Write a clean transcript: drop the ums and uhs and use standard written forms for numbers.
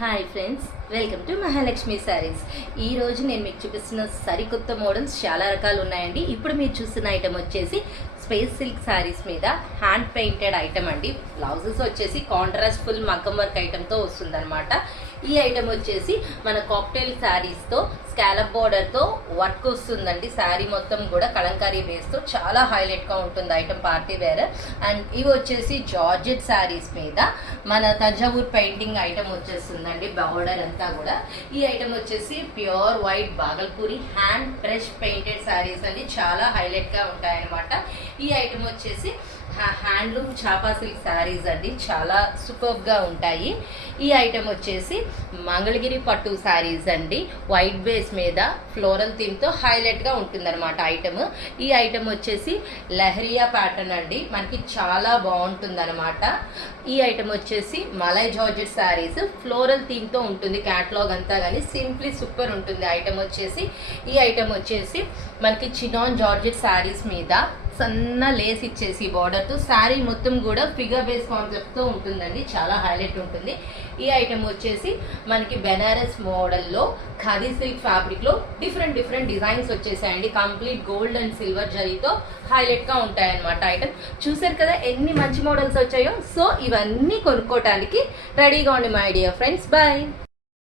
Hi friends, welcome to Mahalakshmi saris. ఈరోజు నేను మీకు చూపిస్తున్న సరికొత్త మోడల్స్ చాలా రకాలు ఉన్నాయండి. ఇప్పుడు మీరు చూస్తున్న ఐటమ్ వచ్చేసి స్పేస్ సిల్క్ శారీస్ మీద హ్యాండ్ పెయింటెడ్ ఐటమ్ అండి. బ్లౌజెస్ వచ్చేసి కాంట్రాస్ట్ ఫుల్ మగ్గం వర్క్ ఐటమ్తో వస్తుందన్నమాట. ఈ ఐటమ్ వచ్చేసి మన కాక్టైల్ శారీస్తో స్కాలప్ బార్డర్తో వర్క్ వస్తుందండి. శారీ మొత్తం కూడా కలంకారీ బేస్తో చాలా హైలైట్గా ఉంటుంది ఐటమ్, పార్టీ వేర్. అండ్ ఇవి వచ్చేసి జార్జెట్ శారీస్ మీద మన తంజావూర్ పెయింటింగ్ ఐటమ్ వచ్చేస్తుందండి. బార్డర్ అంతా కూడా ఈ ఐటమ్ వచ్చేసి pure white Bhagalpuri hand brush painted saris అండి. చాలా హైలైట్గా ఉంటాయన్నమాట. ఈ ఐటమ్ వచ్చేసి హ్యాండ్లూమ్ చాపా సిల్క్ శారీస్ అండి. చాలా సూపర్గా ఉంటాయి. ఈ ఐటమ్ వచ్చేసి మంగళగిరి పట్టు శారీస్ అండి. వైట్ బేస్ మీద ఫ్లోరల్ థీమ్తో హైలైట్గా ఉంటుందన్నమాట ఐటమ్. ఈ ఐటమ్ వచ్చేసి లహరియా ప్యాటర్న్ అండి. మనకి చాలా బాగుంటుందన్నమాట. ఈ ఐటమ్ వచ్చేసి మలై జార్జెట్ శారీస్ ఫ్లోరల్ థీమ్తో ఉంటుంది. క్యాటలాగ్ అంతా కానీ సింప్లీ సూపర్ ఉంటుంది ఐటమ్ వచ్చేసి. ఈ ఐటమ్ వచ్చేసి మనకి చినాన్ జార్జెట్ శారీస్ మీద సన్న లేస్ ఇచ్చేసి బార్డర్తో శారీ మొత్తం కూడా ఫిగర్ బేస్ కాన్సెప్ట్తో ఉంటుందండి. చాలా హైలైట్ ఉంటుంది. ఈ ఐటమ్ వచ్చేసి మనకి బెనారస్ మోడల్లో ఖాదీ సిల్క్ ఫ్యాబ్రిక్లో డిఫరెంట్ డిజైన్స్ వచ్చేసాయండి. కంప్లీట్ గోల్డ్ అండ్ సిల్వర్ జరీతో హైలైట్గా ఉంటాయన్నమాట ఐటమ్. చూసారు కదా ఎన్ని మంచి మోడల్స్ వచ్చాయో. సో ఇవన్నీ కొనుక్కోవటానికి రెడీగా ఉండి మై డియర్ ఫ్రెండ్స్. బాయ్.